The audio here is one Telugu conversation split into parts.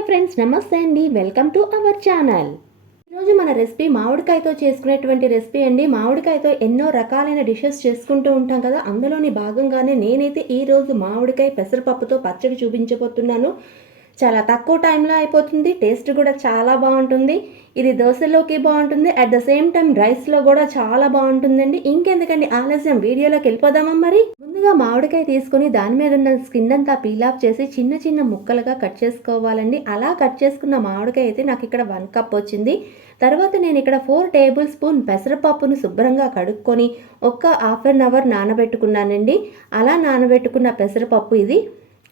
హాయ్ ఫ్రెండ్స్ నమస్తే అండి. Welcome to our channel. ఈరోజు మన రెసిపీ మామిడికాయతో చేసుకునేటువంటి రెసిపీ అండి. మామిడికాయతో ఎన్నో రకాలైన డిషెస్ చేసుకుంటూ ఉంటాం కదా. అందులోని భాగంగానే నేనైతే ఈరోజు మామిడికాయ పెసరపప్పుతో పచ్చడి చూపించబోతున్నాను. చాలా తక్కువ టైంలో అయిపోతుంది. టేస్ట్ కూడా చాలా బాగుంటుంది. ఇది దోశలోకి బాగుంటుంది. అట్ ద సేమ్ టైం రైస్లో కూడా చాలా బాగుంటుందండి. ఇంకెందుకండి ఆలస్యం. వీడియోలోకి వెళ్ళిపోదామా మరి? ముందుగా మామిడికాయ తీసుకొని దాని మీద ఉన్న స్కిన్ అంతా పీల్ ఆఫ్ చేసి చిన్న చిన్న ముక్కలుగా కట్ చేసుకోవాలండి. అలా కట్ చేసుకున్న మామిడికాయ అయితే నాకు ఇక్కడ వన్ కప్ వచ్చింది. తర్వాత నేను ఇక్కడ ఫోర్ టేబుల్ స్పూన్ పెసరపప్పును శుభ్రంగా కడుక్కొని ఒక్క హాఫ్ అన్ అవర్ నానబెట్టుకున్నానండి. అలా నానబెట్టుకున్న పెసరపప్పు ఇది.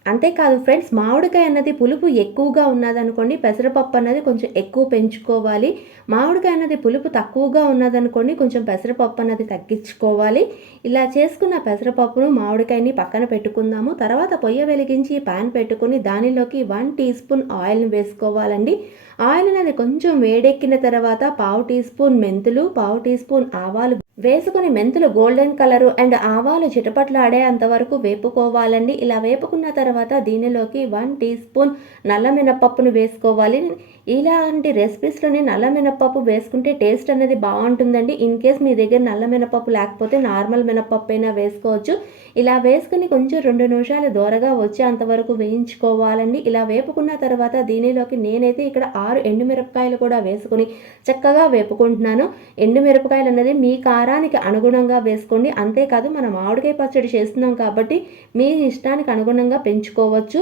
అంతేకాదు ఫ్రెండ్స్ మామిడికాయ అన్నది పులుపు ఎక్కువగా ఉన్నదనుకోండి పెసరపప్పు అన్నది కొంచెం ఎక్కువ పెంచుకోవాలి. మామిడికాయ అన్నది పులుపు తక్కువగా ఉన్నదనుకోండి కొంచెం పెసరపప్పు అన్నది తగ్గించుకోవాలి. ఇలా చేసుకున్న పెసరపప్పును మామిడికాయని పక్కన పెట్టుకుందాము. తర్వాత పొయ్యి వెలిగించి పాన్ పెట్టుకుని దానిలోకి వన్ టీ స్పూన్ ఆయిల్ని వేసుకోవాలండి. ఆయిల్ అనేది కొంచెం వేడెక్కిన తర్వాత పావు టీ స్పూన్ మెంతులు పావు టీ స్పూన్ ఆవాలు వేసుకుని మెంతులు గోల్డెన్ కలరు అండ్ ఆవాలు చిటపట్లాడేంత వరకు వేపుకోవాలండి. ఇలా వేపుకున్న తర్వాత దీనిలోకి వన్ టీ స్పూన్ నల్ల మినపప్పును వేసుకోవాలి. ఇలాంటి రెసిపీస్లోని నల్ల మినపప్పు వేసుకుంటే టేస్ట్ అనేది బాగుంటుందండి. ఇన్ కేస్ మీ దగ్గర నల్ల మినపప్పు లేకపోతే నార్మల్ మినపప్పు అయినా వేసుకోవచ్చు. ఇలా వేసుకుని కొంచెం రెండు నిమిషాలు దూరగా వచ్చే అంతవరకు వేయించుకోవాలండి. ఇలా వేపుకున్న తర్వాత దీనిలోకి నేనైతే ఇక్కడ ఆరు ఎండుమిరపకాయలు కూడా వేసుకుని చక్కగా వేపుకుంటున్నాను. ఎండుమిరపకాయలు అనేది మీ కారానికి అనుగుణంగా వేసుకోండి. అంతేకాదు మనం మామిడికాయ పచ్చడి చేస్తున్నాం కాబట్టి మీ ఇష్టానికి అనుగుణంగా పెంచుకోవచ్చు.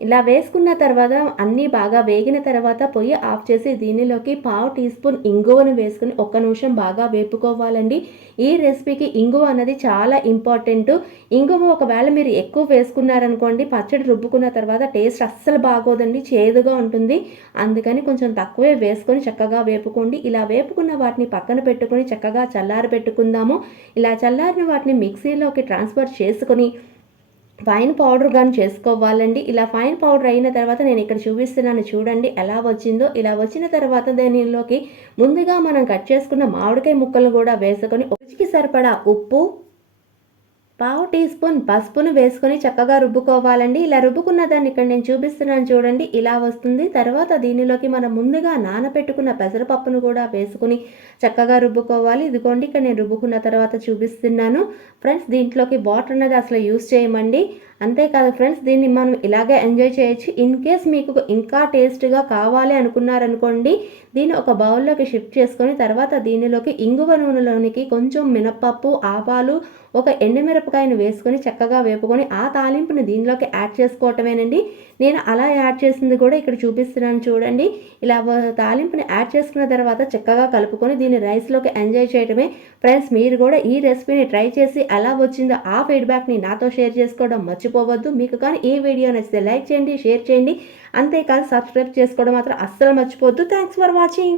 ఇలా వేసుకున్న తర్వాత అన్నీ బాగా వేగిన తర్వాత పొయ్యి ఆఫ్ చేసి దీనిలోకి పావు టీ స్పూన్ ఇంగువను వేసుకుని ఒక్క నిమిషం బాగా వేపుకోవాలండి. ఈ రెసిపీకి ఇంగువ అన్నది చాలా ఇంపార్టెంట్. ఇంగువ ఒకవేళ మీరు ఎక్కువ వేసుకున్నారనుకోండి పచ్చడి రుబ్బుకున్న తర్వాత టేస్ట్ అస్సలు బాగోదండి చేదుగా ఉంటుంది. అందుకని కొంచెం తక్కువే వేసుకొని చక్కగా వేపుకోండి. ఇలా వేపుకున్న వాటిని పక్కన పెట్టుకొని చక్కగా చల్లారి పెట్టుకుందాము ఇలా చల్లారిన వాటిని మిక్సీలోకి ట్రాన్స్ఫర్ చేసుకొని ఫైన్ పౌడర్ కానీ చేసుకోవాలండి. ఇలా ఫైన్ పౌడర్ అయిన తర్వాత నేను ఇక్కడ చూపిస్తున్నాను చూడండి ఎలా వచ్చిందో. ఇలా వచ్చిన తర్వాత దీనిలోకి ముందుగా మనం కట్ చేసుకున్న మామిడికాయ ముక్కలు కూడా వేసుకొని రుచికి సరిపడా ఉప్పు పావు టీ స్పూన్ పసుపును వేసుకొని చక్కగా రుబ్బుకోవాలండి. ఇలా రుబ్బుకున్న దాన్ని ఇక్కడ నేను చూపిస్తున్నాను చూడండి ఇలా వస్తుంది. తర్వాత దీనిలోకి మనం ముందుగా నానబెట్టుకున్న పెసరపప్పును కూడా వేసుకుని చక్కగా రుబ్బుకోవాలి. ఇదిగోండి ఇక్కడ నేను రుబ్బుకున్న తర్వాత చూపిస్తున్నాను. ఫ్రెండ్స్ దీంట్లోకి వాటర్ అనేది అసలు యూస్ చేయమండి. అంతేకాదు ఫ్రెండ్స్ దీన్ని మనం ఇలాగే ఎంజాయ్ చేయొచ్చు. ఇన్ కేస్ మీకు ఇంకా టేస్ట్గా కావాలి అనుకున్నారనుకోండి దీన్ని ఒక బౌల్లోకి షిఫ్ట్ చేసుకొని తర్వాత దీనిలోకి ఇంగువ నూనెలోనికి కొంచెం మినపప్పు ఆవాలు ఒక ఎండుమిరపకాయను వేసుకొని చక్కగా వేపుకొని ఆ తాలింపుని దీనిలోకి యాడ్ చేసుకోవటమేనండి. నేను అలా యాడ్ చేసింది కూడా ఇక్కడ చూపిస్తున్నాను చూడండి. ఇలా తాలింపుని యాడ్ చేసుకున్న తర్వాత చక్కగా కలుపుకొని దీన్ని రైస్లోకి ఎంజాయ్ చేయటమే ఫ్రెండ్స్ మీరు కూడా ఈ రెసిపీని ట్రై చేసి ఎలా వచ్చిందో ఆ ఫీడ్బ్యాక్ని నాతో షేర్ చేసుకోవడం మర్చిపోవద్దు. మీకు కానీ ఈ వీడియో నచ్చితే లైక్ చేయండి షేర్ చేయండి. అంతేకాదు సబ్స్క్రైబ్ చేసుకోవడం మాత్రం అస్సలు మర్చిపోవద్దు. Thanks for watching